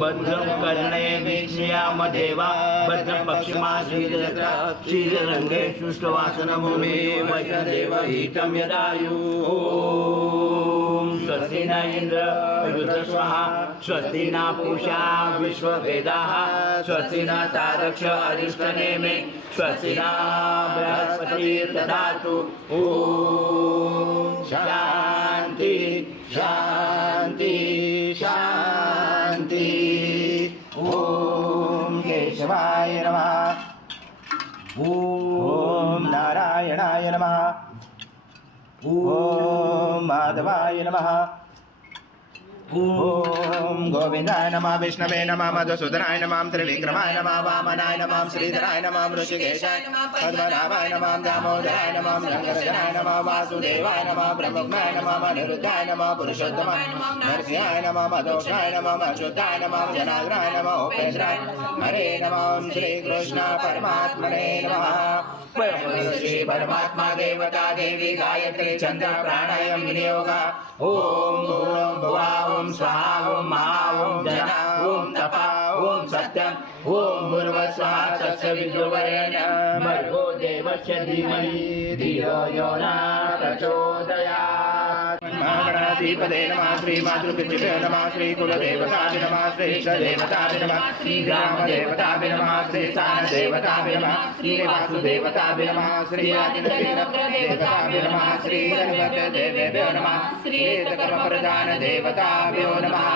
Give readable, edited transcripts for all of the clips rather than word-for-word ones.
भद्रं कर्णे विष्णयाम देवा भद्रं पक्षिमा श्रीरंगे शुष्टवासनभूमि वैष्णदेव हितं यदायु स्वस्ति न इंद्र रुद्रस्वाहा स्वस्ति न पूषा विश्ववेदाः स्वस्ति न तारक्ष अरिष्टनेमे स्वस्ति न बृहस्पतिर्दधातु ॐ शान्ति शान्ति शान्ति ॐ केशवाय नमः ॐ नारायणाय नमः ॐ माधवाय नमः ॐ गोविंदाय नमः विष्णवे नमः मधुसूदनाय नमः त्रिविक्रमाय नमः वामनाय नमः श्रीधराय नमः ऋषिकेशाय नमः पद्मनाभाय नमः दामोदराय नमः रंगरजनाय नमः वासुदेवाय नमः ब्रह्मज्ञाय नमः अनिरुद्धाय नमः पुरुषोत्तमाय नमः नरसिंहाय नमः मधोक्षाय नमः अच्युताय नमः जनार्दनाय नमः उपेन्द्राय हरे नमः श्री कृष्ण परमात्मने नमः श्री परमात्मा देवता देवी गायत्री चंद्र प्राणायाम विनियोग ओम भुवा ओम स्वाहा ओम महा ओम जना ओम तपा ओम सत्यम ओम भूर्भुवस्सुः तस्य विद्युर्वरेण्यं भर्गो देवस्य धीमहि धियो यो न प्रचोदयात्। गणाधिपते नमः श्री मातृपितृभ्यो नमः श्री कुलदेवताभ्यो नमः श्री इष्टदेवताभ्यो नमः श्री ग्रामदेवताभ्यो नमः श्री स्थानदेवताभ्यो नमः श्री वासुदेवताभ्यो नमः श्री आदिदेवताभ्यो नमः श्री गणपतिदेवेभ्यो नमः श्री कर्मप्रधान देवताभ्यो नमः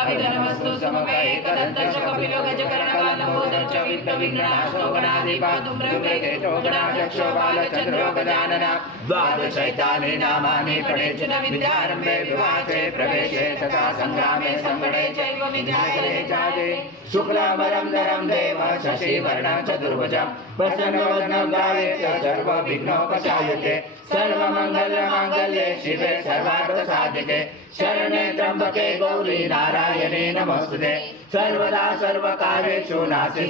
अभिधर्मस्तु समवैकदन्तशकपिलो गजकर्णकलनभोदर च विघ्नविघ्नाशो गणाधिपा धूम्रकेतो गणाध्यक्षो बालचन्द्रो गजानन द्वादशैतानि नामानि प्रणेचन विद्यारम्भे विवाहे प्रवेशे तथा संग्रामे संगणे चैव विद्याधरे चादे शुक्लांबरं धरं देव शशिवर्णं चतुर्भुजं प्रसन्नवदनं ध्यायेत् सर्वविघ्नोपशायते सर्वमङ्गलमाङ्गल्ये शिवे सर्वार्थसाधिके शरणे त्र्यम्बके गौरी नारायणे नमोस्तुते सर्वदा सर्वकार्येषु नास्ति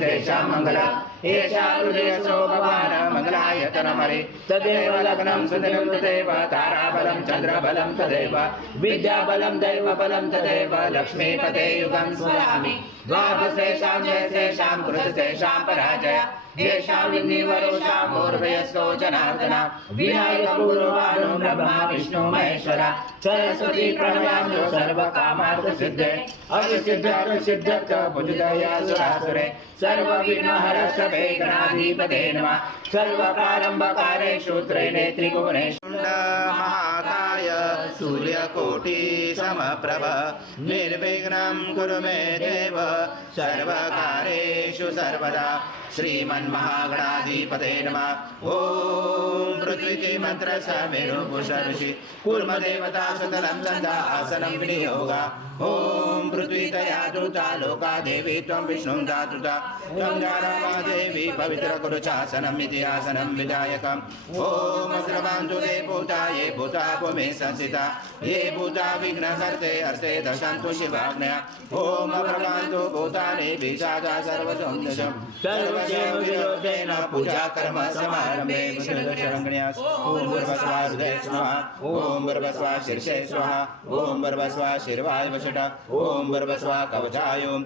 मङ्गलम् एषा हृदयसो भगवान् मङ्गलायतनमरि तदेव लग्नं सुदिनं तदेव ताराबलं चन्द्रबलं तदेव विद्याबलं दैवबलं तदेव लक्ष्मीपते युगं स्मरामि द्वादशेषां जयशेषां कृतशेषां पराजय येषां विधिवरोषां मूर्धयस्थो जनार्दन विनायकपूर्वाणो ब्रह्मा विष्णु महेश्वर सरस्वती प्रणयामो सर्वकामार्थसिद्धे असिद्ध्यर्थ भुजदया सुरासुरे सर्वविघ्नहरस्वे गणाधिपते नमः सर्वप्रारम्भकारेषु त्रैनेत्रिगुणेषु महाकाय सूर्यकोटि समप्रभ निर्विघ्नं कुरु मे देव सर्वकार्येषु सर्वदा श्रीमन्महागणाधिपते नमः ॐ पृथ्वी मंत्रसमेरुपुषऋषि कूर्मदेवता सकलं सदा आसनं विनियोग ॐ पृथ्वी तया धृता लोका देवी त्वं विष्णुं दातुता त्वं जानामा देवी पवित्र कुरु चासनम् इति आसनं विधायकम् ॐ अस्रवान्तु ते भूता ये भूता भूमे संस्थिता ये भूता विघ्नकर्ते अर्थे दशन्तु शिवाज्ञया ॐ अप्रकान्तु भूतानि बीजादा सर्वसंदशम् सर्वदेवविरोधेन पूजा कर्म समारम्भे शरण्यस ॐ भूर्भुवस्सुः हृदये स्वाहा ॐ भूर्भुवस्सुः शीर्षे स्वाहा ॐ भूर्भुवस्सुः शिरवाय वषट् ॐ ओम भूर्भुवः कवचाय ओम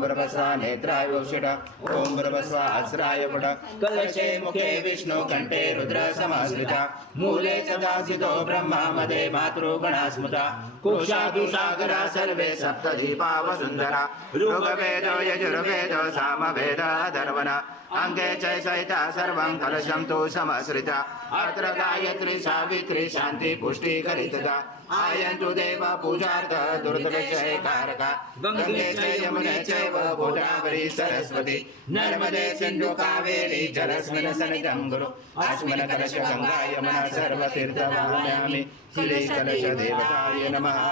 भूर्भुवः नेत्राय वषट ओम भूर्भुवः अस्राय वट कलशे मुखे विष्णु कंठे रुद्र समाश्रिता मूले सदासितो ब्रह्मा मदे मातृगणा स्मृता कुशादुसागरा सर्वे सप्तदीपा वसुंधरा ऋग्वेद यजुर्वेद सामवेद अथर्वण अंगे च सहिता सर्वं कलशं तु समाश्रिता अत्र गायत्री सावित्री शांति पुष्टि करितदा आयन्तु देव पूजार्थ दुर्दशय कारका गंगे च यमुने चैव गोदावरी सरस्वती नर्मदे सिन्धु कावेरी जलस्मिन् सन्निधं गुरु अस्मिन् कलश गंगा यमुना सर्वतीर्थवाहयामि श्री कलश देवताय नमः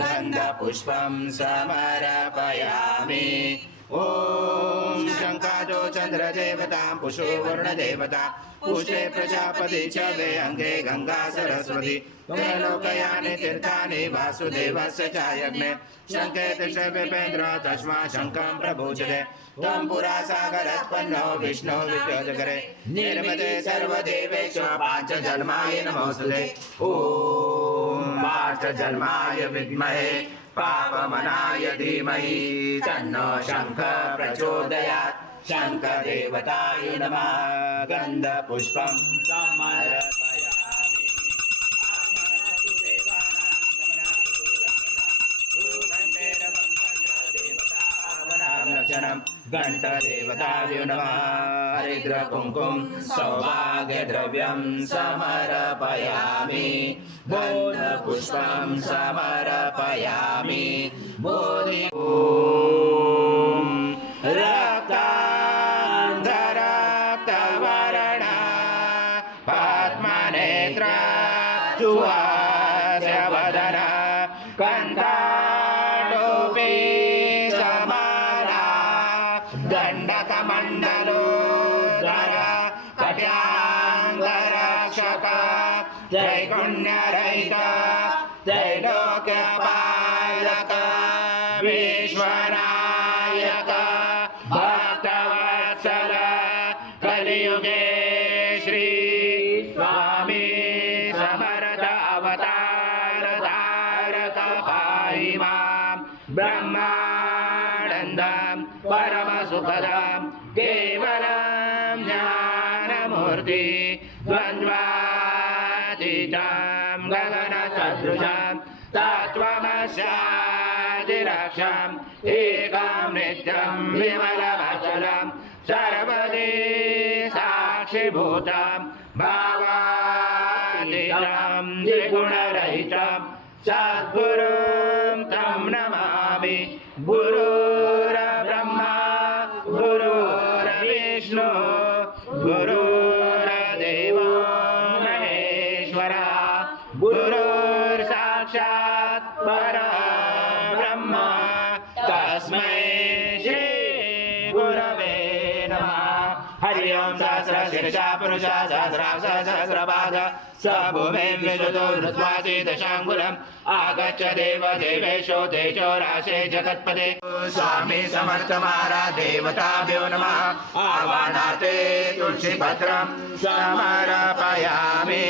गंध पुष्पं समर्पयामि ओम शंकादो चंद्र देवता पुषो वरुण देवता पुषे प्रजापति च वे अंगे गंगा सरस्वती त्रैलोकयानि तीर्थानि वासुदेवस्य च यज्ञे शंके विपेन्द्र तस्मा शंकं प्रभुजते त्वं पुरा सागरोत्पन्नो विष्णु विद्योतकरे निर्मते सर्वदेवेषु पांचजन्माय नमोस्तुते ओम पांचजन्माय विद्महे पावमनाय धीमहि तन्नो शंख प्रचोदयात् शंख देवताय नमः गंध पुष्पं समर्पयामि आत्मनातु देवानां गमनातु लक्षणं भूमण्डेरवं तन्त्रदेवतावनां लक्षणं घण्टदेवताय नमः हरिद्र कुङ्कुम सौभाग्यद्रव्यं समर्पयामि गन्ध पुष्पं समर्पयामि बोधि ॐ रक्तांगरक्तवर्ण पद्मनेत्र सुहास्यवदन कण्ठाटोपी समाना दण्डकमण्डलोदर कट्याङ्गरक्षक त्रैगुण्यरहित त्रैलोक्यपालक विश्वनायक भक्तवत्सल कलियुगे श्री स्वामी समर्थ अवतार धारक पाहि मां ब्रह्मानन्दं परमसुखदं केवलं ज्ञानमूर्ति द्वन्द्वातीतं गगनसदृशं तत्त्वमस्यादिलक्ष्यम् एकं नित्यं विमलमचलं सर्वदे साक्षिभूतं भावातीतं द्विगुणरहितं सद्गुरुं तं नमामि गुरुर्ब्रह्मा गुरुर्विष्णु गुरुर्देवो महेश्वरः गुरुर्साक्षात् परब्रह्म तस्मै श्री गुरवे नमः हरि ओम सहस्रशीर्षा पुरुषा सहस्राक्ष सहस्रपाद स भूमिं विदुतो धृत्वाति दशाङ्गुलम् आगच्छ देव देवेशो तेजो राशे जगत्पते स्वामी समर्थ महाराज देवताभ्यो नमः आह्वानार्थे तुलसीपत्रं समर्पयामि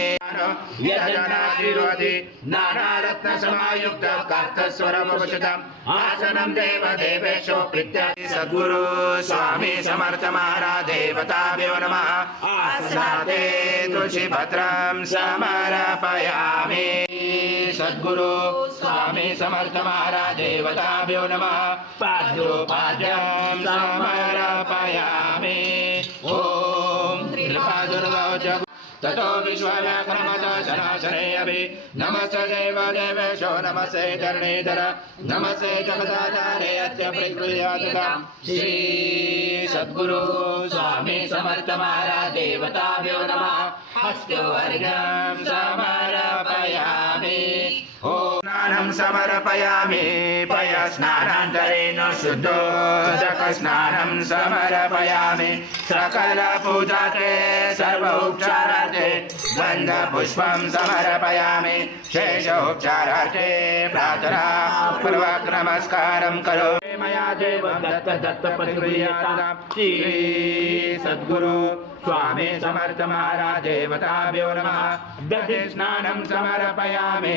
यजनातिरोधि नानारत्न समायुक्त काष्ठस्वरमुपचितम् आसनं देव देवेशो प्रीत्यादि सद्गुरु स्वामी समर्थ महाराज देवताभ्यो नमः आसनार्थे तुलसीपत्रं समर्पयामि सद्गुरु स्वामी समर्थ महाराज देवताभ्यो नमः पाद्योपाद्यं समर्पयामि ओम त्रिपादुर्गौच ततो विश्वव्याकरणमत शनाशने अभि नमस्ते देव देवेशो नमस्ते धरणीधर नमस्ते जगदाधारे अद्य प्रक्रियातुकं श्री सद्गुरु स्वामी समर्थ महाराज देवताभ्यो नमः हस्तवर्गं समर्पयामि ओम स्नानं समर्पयामि पयस्नानान्तरेण शुद्धोदकस्नानं समर्पयामि सकलपूजाते सर्व उपचारार्थे गन्धपुष्पं समर्पयामि शेषोपचारार्थे प्रार्थना पूर्वक नमस्कारं करोमि मया देवं दत्त प्रतिक्रियां श्री सद्गुरु स्वामी समर्थ महाराज देवताभ्यो नमः दधि स्नानं समर्पयामि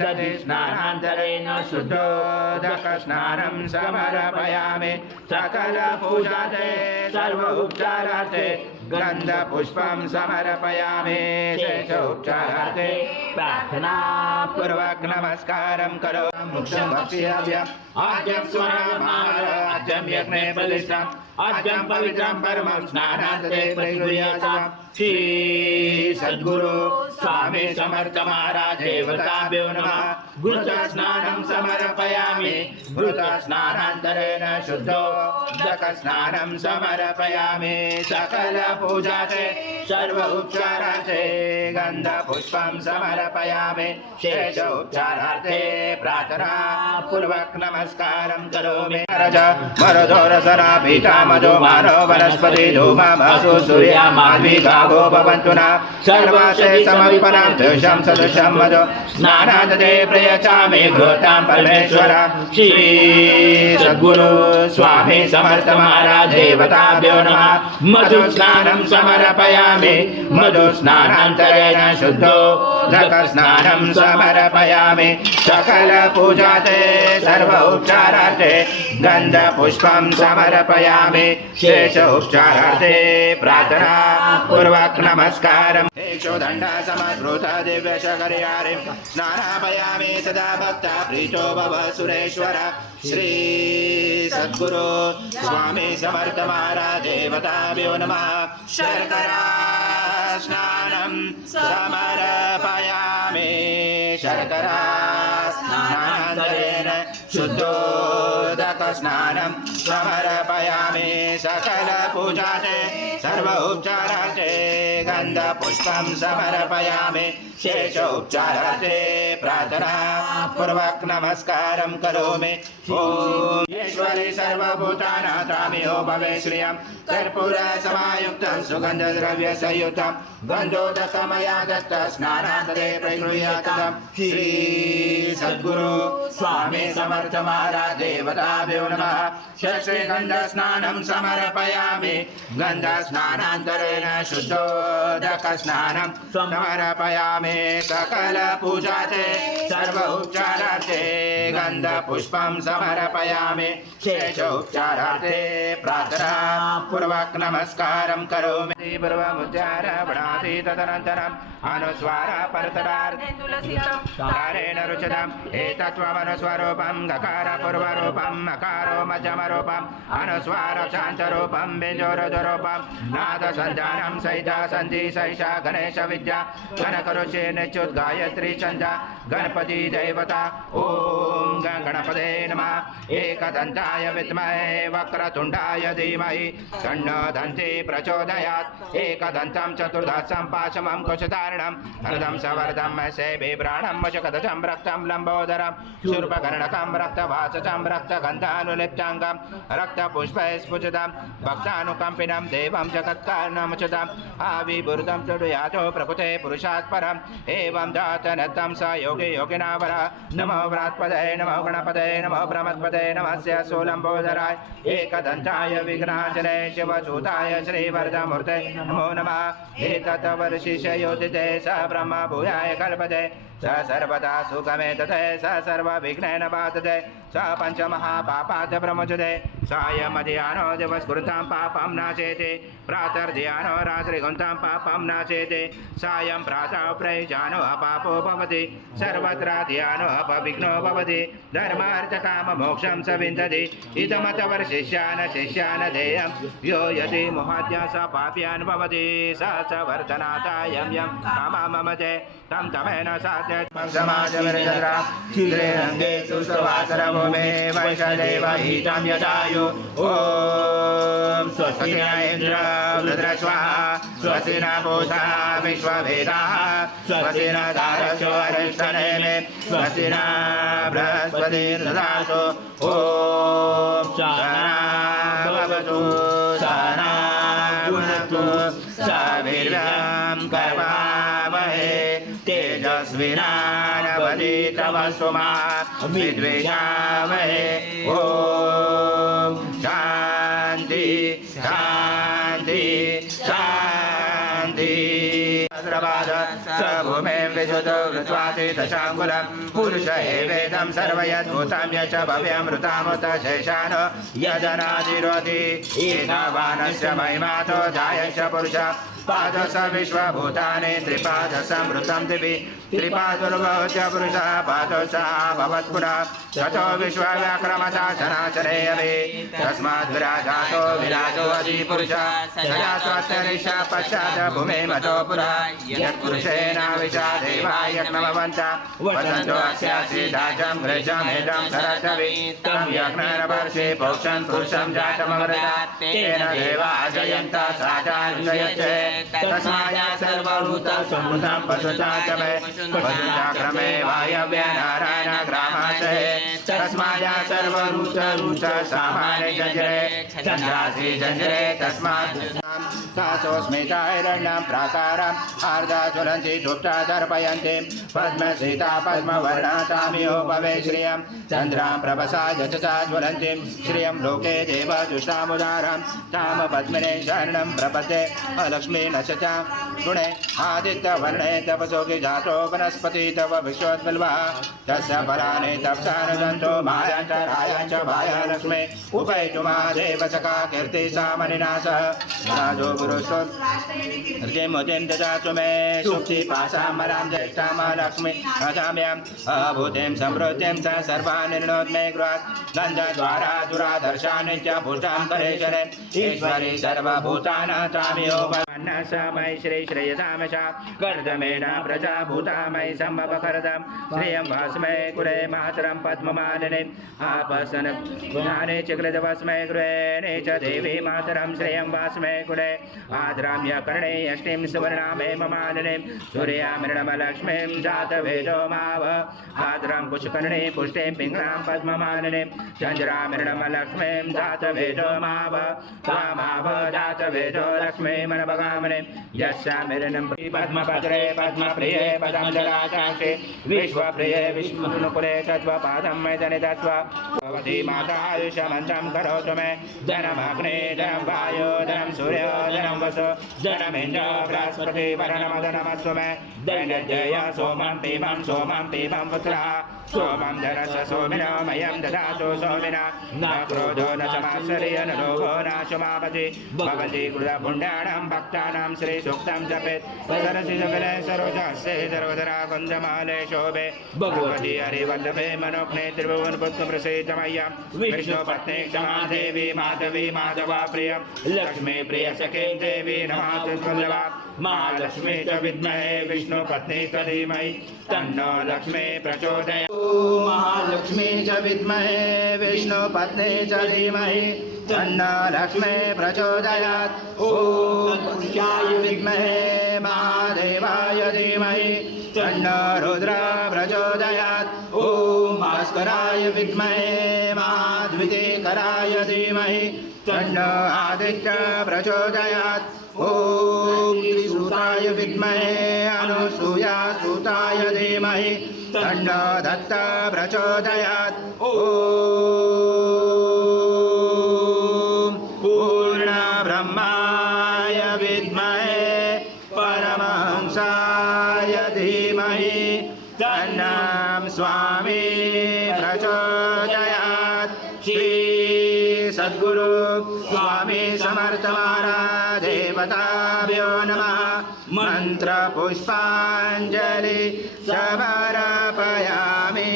दधि स्नानान्तरेण शुद्धोदक स्नानं समर्पयामि सकल पूजाते सर्व उपचाराते गंध पुष्पं समर्पयामि शेषोपचाराते प्रार्थना पूर्वक नमस्कारं करोमि मुक्षं भक्ष्याम्यहम् आद्यं स्वराज्यं यज्ञे प्रतिष्ठाम् आद्यं पवित्रं परमं स्नानान्तरे प्रगृह्यामः श्री सद्गुरु स्वामी समर्थ महाराज देवताभ्यो नमः घृत स्नानं समर्पयामि घृत स्नानान्तरेण शुद्धोदक स्नानं समर्पयामि सकल पूजाते सर्व उपचाराते गंध पुष्पं समर्पयामि शेष उपचाराते प्रार्थना पूर्वक नमस्कारं करोमि मरदोरसना पीता मधु मानो वनस्पति धूममसु सूर्यमाद्विगावो भवन्तु न सर्वसे समर्पणं तेषां सदृशं मधु स्नानादते प्रयच्छामि घृतां परमेश्वर श्री सद्गुरु स्वामी समर्थ महाराज देवताभ्यो नमः मधु स्नानं समर्पयामि मधु स्नानान्तरेण शुद्धोदक स्नानं समर्पयामि सकल पूजाते सर्व उपचाराते गंध पुष्पं समर्पयामि शेष उपचाराते प्रार्थना पूर्वक नमस्कारं दंड समद्भृत दिव्य शकर्यारिं स्नानापयामि सदा भक्ता प्रीतो भव सुरेश्वर श्री सद्गुरु स्वामी समर्थ महाराज देवताभ्यो नमः शर्करा स्नानं समर्पयामि शर्करा स्नानान्तरेण शुद्धोदक स्नानं समर्पयामि सकल पूजाते सर्व उपचाराते गंध पुष्पं समर्पयामि शेष उपचाराते प्रार्थना पूर्वक नमस्कारं करोमि ओम ईश्वरी सर्वभूतानां त्राम्यो भवे श्रियं कर्पूर समायुक्तं सुगंध द्रव्य संयुक्तं गंधोदकमया दत्त स्नानान्तरे प्रगृह्यातं श्री सद्गुरु स्वामी समर्थ महाराज देवताभ्यो नमः श्रीगंध स्नानं समर्पयामि गंध स्नानान्तरेण शुद्धोदक स्नानं समर्पयामि सकल पूजाते सर्व उपचाराते गंध पुष्पं समर्पयामि शेष उपचाराते प्रार्थना पूर्वक नमस्कारं करोमि पूर्वमुच्चार वणाति तदनन्तरम् अनुस्वार परतरारेण रुचतम् एतत्त्वमनुस्वरूपं गकार पूर्वरूपं मकारो मध्यमरूपं अनुस्वार शान्तरूपं बिंजोरजरूपं नाद सञ्जानं सहिता सन्धि सहिषा गणेश विद्या गणकरुचि निच्युत गायत्री छन्दा गणपति देवता ओम गणपते नमः एकदन्ताय विद्महे वक्रतुण्डाय धीमहि तन्नो दन्ति प्रचोदयात् एकदन्तं चतुर्दशं पाशमं कुशधारणं हरदं सवर्धं सेबिभ्राणं वशकदशं रक्तं लम्बोदरं शूर्पकर्णकं रक्तवासचं रक्तगन्धानुलिप्ताङ्गं रक्तपुष्पैस्फुटितं भक्तानुकम्पिनं देवं जगत्कारणमुचितम् आविर्भूतं चुडुयातो प्रकृते पुरुषात् परम् एवं दातनतं स योगी योगिनावर नमो व्रात्पदे नमो गणपते नमो ब्रह्मपदे नमस्य सोलम्बोदराय एकदन्ताय विघ्नाचने शिवसूताय श्रीवरदमूर्ते नमो नमः एतत् वर्षिषयोदिते स ब्रह्म भूयाय कल्पते स सर्वदा सुखमे तथे स सर्वविघ्नेन बाधते स पञ्चमहापापात् प्रमुच्यते सायमध्याह्नो दिवस्कृतं पापं नाशेति प्रातर्ध्याह्नो रात्रिगुन्तं पापं नाशेति सायं प्रातः प्रयुजानो अपापो भवति सर्वत्र ध्यानो अपविघ्नो भवति धर्मार्थकाममोक्षं स विन्दति इदमतवर्षिष्यान् शिष्यान् देयं यो यदि मोहाद्या स पाप्यान् भवति स वर्धनाथायं यं कामममते तं तमेन साध्य समाजमिरजरा क्षीरे रङ्गे सुष्ठुवासरभूमे वैषदेव हितं यदायु ॐ स्वस्ति न इन्द्र वृद्रस्वाहा स्वस्ति न पूषा विश्ववेदाः स्वस्ति न तारसो अरिष्टनेमे स्वस्ति न बृहस्पतिर्दधातु ॐ सहना भवतु सहना भुनक्तु सवीर्यं करवावहै तेजस्विनावधीतमस्तु मा विद्विषावहै ॐ शान्ति शान्ति शान्ति प्रभात स भूमिं विशुतो वृत्वासि दशाङ्गुलं पुरुष एवेदं सर्वयद्भूतं यच्च भव्यमृतामुत शेषान् यदनादिरोधि एतावानस्य महिमातो जायश्च पुरुष पाद स विश्वभूतानि त्रिपाद समृतं दिवि त्रिपादुर्भवत्य पुरुषः पादो स भवत्पुरा ततो विश्वव्याक्रमता सनातने अभि तस्माद् विराजातो विराजो अधिपुरुषः सदा स्वतरिष पश्चात् भूमे मतो पुरा यत्पुरुषेण विशा देवा यज्ञमवन्तः वसन्तो अस्यासि दाजं गृहमेदं सरस्वती तं यज्ञनवर्षे पौषं पुरुषं जातमवृतात् तेन देवा जयन्ता साचारुषयच्चे तस्माया सर्वभूतं सम्मुतं पशुचाचमे पशुचाक्रमे वायव्य नारायण ग्रामाशे तस्माया सर्वरूच सामान्य जंजरे चन्द्रासि जंजरे तस्मात् तासोस्मिताहिरण्यं प्राकारम् आर्धा ज्वलन्ति धूप्ता दर्पयन्ति पद्मसीता पद्मवर्णा तामियो भवे श्रियं चन्द्रां प्रभसा यशसा ज्वलन्ति श्रियं लोके देव दुष्टामुदारं ताम पद्मिने शरणं प्रपद्ये अलक्ष्मी नशचा गुणे आदित्यवर्णे तपसोऽपि जातो वनस्पति तव विश्वोद्बिल्वः तस्य फलानि तप्सानुदन्तो मायान्तरायाञ्च भायलक्ष्मे उपैतुमादेव सखा कीर्ति सामनिनाशः राजो गुरुस्तु हृदयमुदिं ददातु मे सुप्तिपाशामरां ज्येष्ठामलक्ष्मी अजाम्याम् अभूतिं समृद्धिं च सर्वान् निर्णोद्मे गृहात् गन्धद्वारा दुरादर्शा नित्यभूतां करेशरे ईश्वरी सर्वभूतानां तामियो समय श्री श्रेयसामशा कर्दमेन प्रजा भूतामयि सम्भवकरदं श्रियं वास्मै कुले मातरं पद्ममालिने आपसन ज्ञाने चिक्लितवस्मै गृहेणे च देवी मातरं श्रियं वास्मै कुले आद्राम्य कर्णे अष्टिं सुवर्णामे ममालिने सूर्यामृणमलक्ष्मीं जातवेदो माव आद्रां पुष्कर्णे पुष्टिं पिङ्गलां पद्ममालिने चन्द्रामृणमलक्ष्मीं जातवेदो माव त्वामाव जातवेदो लक्ष्मी मनभगामने यस्यामिरणं पद्मभद्रे पद्मप्रिये पदञ्जलाचाक्षे विश्वप्रिये विष्णुनुकुले तत्त्वपादं मैदने दत्त्वा भवती माता आयुष्यमन्तं करोतु मे धनमग्ने धनं वायो धनं सूर्यो धनं वसु धनमिन्द्र बृहस्पति वरणमधनमस्व मे दैनजय सोमं पीबं पुत्रः सोमं धनस सोमिनो मयं ददातु सोमिना न क्रोधो न समाश्चर्य न लोभो न शुमापति भवति कृतपुण्यानां भक्तानां श्रीसूक्तं जपेत् सरसि सकले सरोजस्ये सर्वधरा कुञ्जमाले शोभे भगवती हरिवल्लभे मनोज्ञे त्रिभुवनपुत्रप्रसीद मह्यं विष्णुपत्नी क्षमा देवी माधवी माधवा प्रियं लक्ष्मी प्रिय सखे देवी नमातुल्लभा महालक्ष्मी च विद्महे विष्णुपत्नी च धीमहि तन्नो लक्ष्मी प्रचोदयात् महालक्ष्मी च विद्महे विष्णुपत्नी च धीमहि तन्नो लक्ष्मी प्रचोदयात् ॐ पुरुषाय विद्महे महादेवाय धीमहि तन्नो रुद्र प्रचोदयात् ॐ भास्कराय विद्महे महाद्वितीकराय धीमहि तन्नो आदित्य प्रचोदयात् ॐ त्रिसूताय विद्महे अनुसूयासूताय धीमहि तन्नो दत्त प्रचोदयात् ॐ पूर्णब्रह्माय विद्महे परमहंसाय धीमहि तन्नं स्वामी प्रचोदयात् श्री सद्गुरु स्वामी समर्थ महाराज देवताभ्यो नमः मंत्र पुष्पांजलि समर्पयामि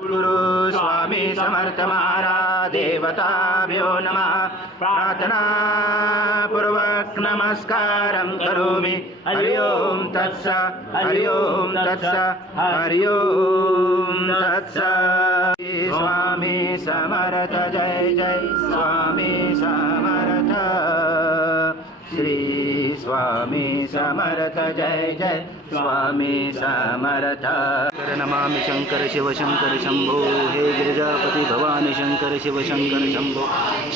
गुरु स्वामी समर्थ महाराज देवताभ्यो नमः प्रार्थना पूर्वक नमस्कारं करोमि हरि ओम तत्सत् हरि ओम तत्सत् हरि ओम तत्सत् स्वामी समर्थ जय जय स्वामी समर्थ श्री स्वामी समर्थ जय जय स्वामी समर्थ शंकर नमामि शंकर शिव शंकर शंभो हे गिरिजापति भवानी शंकर शिव शंकर शंभो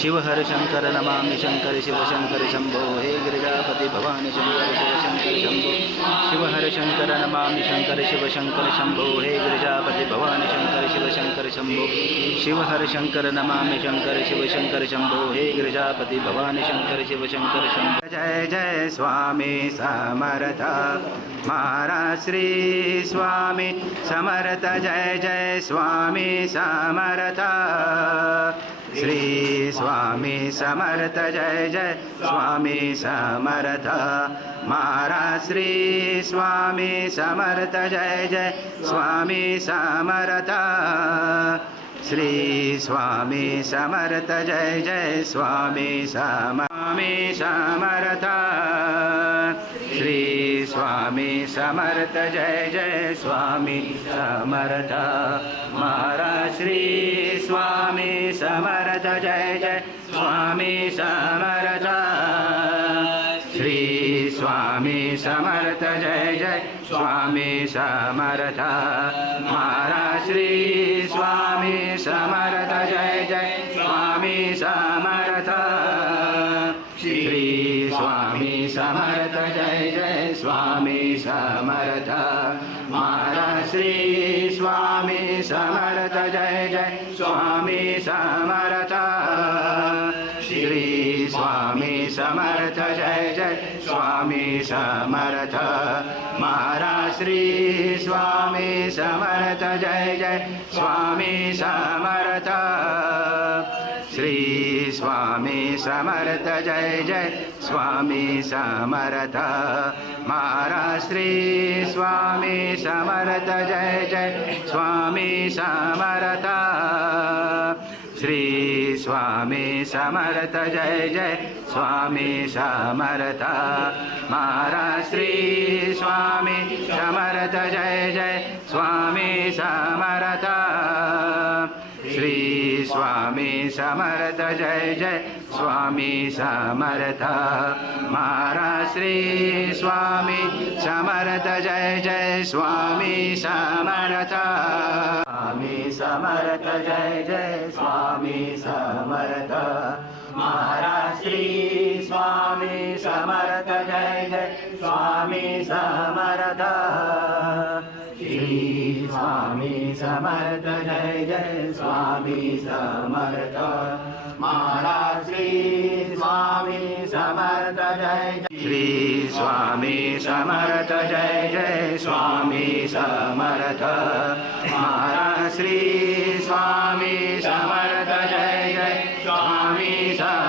शिव हर शंकर नमामि शंकर शिव शंकर शंभो हे गिरिजापति भवानी शंकर शिव शंकर शंभो शिव हर शंकर नमामि शंकर शिव शंकर शंभो हे गिरिजापति भवानी शंकर शिव शंकर शंभो शिव हर शंकर नमामि शंकर शिव शंकर शंभो हे गिरिजापति भवानी शंकर शिव शंकर शंभो जय जय स्वामी समर्थ महाराज श्री स्वामी समर्थ जय जय स्वामी समर्थ श्री स्वामी समर्थ जय जय स्वामी समर्थ महाराज श्री स्वामी समर्थ जय जय स्वामी समर्थ श्री स्वामी समर्थ जय जय स्वामी समर्थ श्री स्वामी समर्थ जय जय स्वामी समर्थ महाराज श्री स्वामी समर्थ जय जय स्वामी समर्थ श्री स्वामी समर्थ जय जय स्वामी समर्थ महाराज श्री स्वामी समर्थ जय जय स्वामी समर्थ श्री स्वामी समर्थ जय जय स्वामी समर्थ महाराज श्री स्वामी समर्थ जय जय स्वामी समर्थ श्री स्वामी समर्थ जय जय स्वामी समर्थ महाराज श्री स्वामी समर्थ जय जय स्वामी समर्थ श्री स्वामी समर्थ जय जय स्वामी समर्थ महाराज श्री स्वामी समर्थ जय जय स्वामी समर्थ श्री स्वामी समर्थ जय जय स्वामी समर्थ महाराज श्री स्वामी समर्थ जय जय स्वामी समर्थ श्री स्वामी समर्थ जय जय स्वामी समर्थ महाराज श्री स्वामी समर्थ जय जय स्वामी समर्थ स्वामी समर्थ जय जय स्वामी समर्थ महाराज श्री स्वामी समर्थ जय जय स्वामी समर्थ श्री स्वामी समर्थ जय जय स्वामी समर्थ महाराज श्री स्वामी समर्थ जय जय श्री स्वामी समर्थ जय जय स्वामी समर्थ महाराज श्री स्वामी समर्थ जय जय स्वामी समर्थ